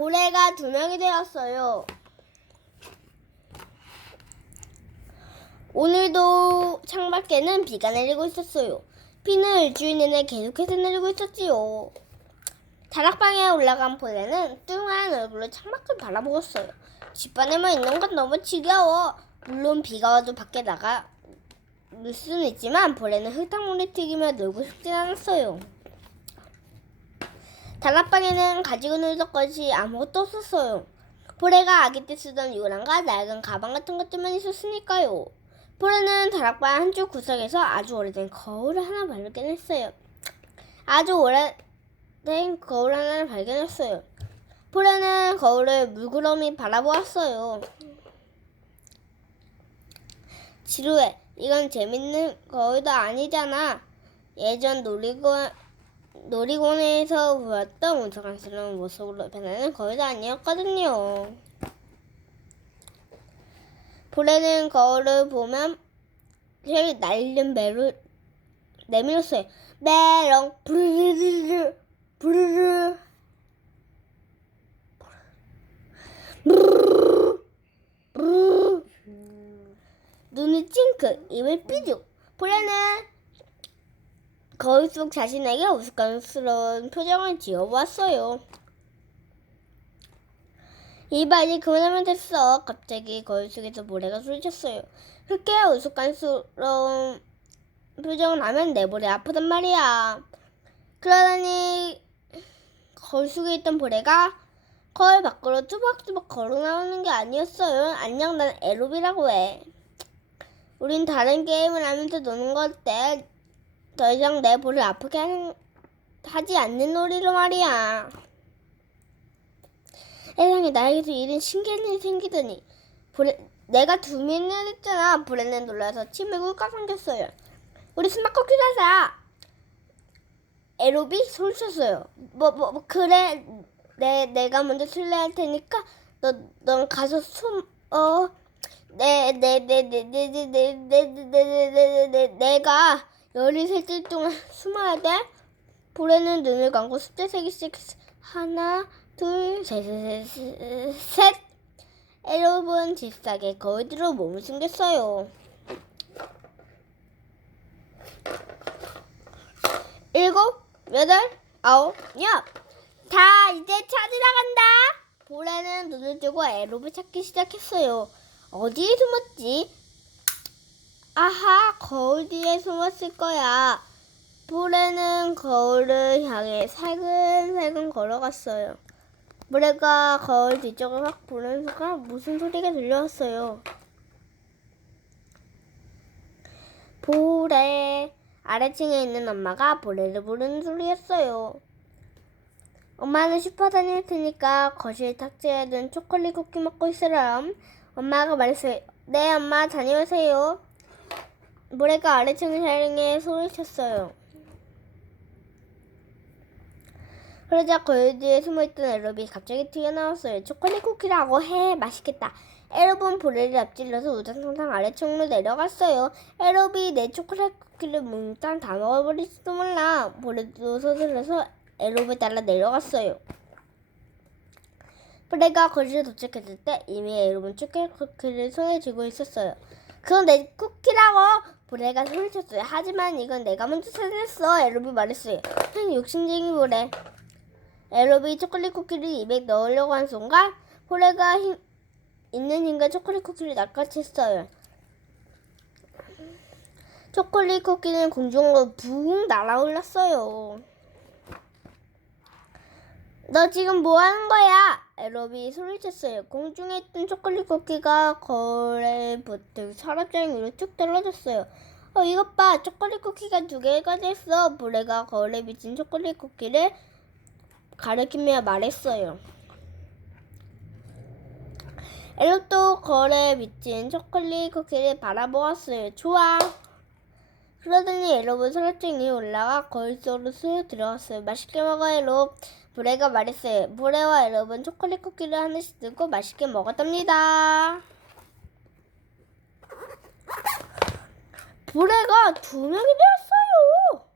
고래가 두 명이 되었어요. 오늘도 창밖에는 비가 내리고 있었어요. 비는 일주일 내내 계속해서 내리고 있었지요. 다락방에 올라간 보레는 뚱한 얼굴로 창밖을 바라보았어요. 집 안에만 있는 건 너무 지겨워. 물론 비가 와도 밖에 나가 놀 수는 있지만 보레는 흙탕물에 튀기며 놀고 싶진 않았어요. 다락방에는 가지고 놀던 것이 아무것도 없었어요. 보레가 아기 때 쓰던 요란과 낡은 가방 같은 것들만 있었으니까요. 보레는 다락방 한쪽 구석에서 아주 오래된 거울을 하나 발견했어요. 아주 오래된 거울 하나를 발견했어요. 보레는 거울을 물구러미 바라보았어요. 지루해. 이건 재밌는 거울도 아니잖아. 예전 놀이공, 놀이공원에서 보였던 우스꽝스러운 모습으로 변하는 거울도 아니었거든요. 보레는 거울을 보면 제일 날린 매를 내밀었어요. 메롱 부르르르 부르르 눈을 찡긋 입을 삐죽 보레는 거울 속 자신에게 우스꽝스러운 표정을 지어보았어요. 이발이 그만하면 됐어. 갑자기 거울 속에서 모래가 소리쳤어요. 그렇게 우스꽝스러운 표정을 하면 내 볼이 아프단 말이야. 그러더니 거울 속에 있던 보레가 거울 밖으로 투박투박 걸어 나오는 게 아니었어요. 안녕, 난 에로비라고 해. 우린 다른 게임을 하면서 노는 거 어때? 더 이상 내 볼을 아프게 하는, 하지 않는 놀이로 말이야. 세상에 나에게도 이런 신기한 일이 생기더니 브레, 내가 두 명이나 됐잖아. 브레는 놀라서 침을 꿀까 삼켰어요. 우리 스마커키라사 에로비 소리쳤어요. 뭐, 뭐, 뭐 그래 내 내가 먼저 실례할 테니까 너 넌 가서 숨어 내내 내 내 내 내 내 내 내 내 내가 열이 셀 동안 숨어야 돼. 보레는 눈을 감고 숫자 세기 시작했어. 하나, 둘, 셋, 셋, 셋, 셋. 여러분 집사게 거울들로 몸을 숨겼어요. 일곱, 여덟, 아홉, 열. 다 이제 찾으러 간다. 보라는 눈을 뜨고 에로를 찾기 시작했어요. 어디에 숨었지? 아하, 거울 뒤에 숨었을 거야. 보레는 거울을 향해 살근살근 걸어갔어요. 모래가 거울 뒤쪽을 확 보는 순간 무슨 소리가 들려왔어요. 보레 아래층에 있는 엄마가 보레를 부르는 소리였어요. 엄마는 슈퍼 다닐 테니까 거실 탁자에 둔 초콜릿 쿠키 먹고 있으라. 엄마가 말했어요. 네, 엄마 다녀오세요. 모래가 아래층을 향해 소리쳤어요. 그러자 거울 뒤에 숨어있던 에로비 갑자기 튀어나왔어요. 초콜릿 쿠키라고 해. 맛있겠다. 에로본 보레를 앞질러서 우당탕탕 아래층으로 내려갔어요. 에로비 내 초콜릿 쿠키를 몽땅 다 먹어버릴지도 몰라. 보레도 서둘러서 에로비 따라 내려갔어요. 보레가 거실에 도착했을 때 이미 에로본 초콜릿 쿠키를 손에 쥐고 있었어요. 그건 내 쿠키라고! 보레가 소리쳤어요. 하지만 이건 내가 먼저 찾았어. 에로비 말했어요. 한 욕심쟁이 보레. 에로비 초콜릿 쿠키를 입에 넣으려고 한 순간 호레가 힘, 있는 힘과 초콜릿 쿠키를 낚아챘어요. 초콜릿 쿠키는 공중으로 붕 날아올랐어요. 너 지금 뭐 하는 거야? 에로비 소리쳤어요. 공중에 있던 초콜릿 쿠키가 거울에 붙은 서랍장 위로 툭 떨어졌어요. 어, 이것 봐. 초콜릿 쿠키가 두 개가 됐어. 보레가 거울에 비친 초콜릿 쿠키를 가리키며 말했어요. 엘로또 거울에 비친 초콜릿 쿠키를 바라보았어요. 좋아. 그러더니 서랍장 위에 올라가 거울 속으로 쑥 들어갔어요. 맛있게 먹어 에로. 브레가 말했어요. 브레와 에로는 초콜릿 쿠키를 하나씩 들고 맛있게 먹었답니다. 브레가 두 명이 되었어요.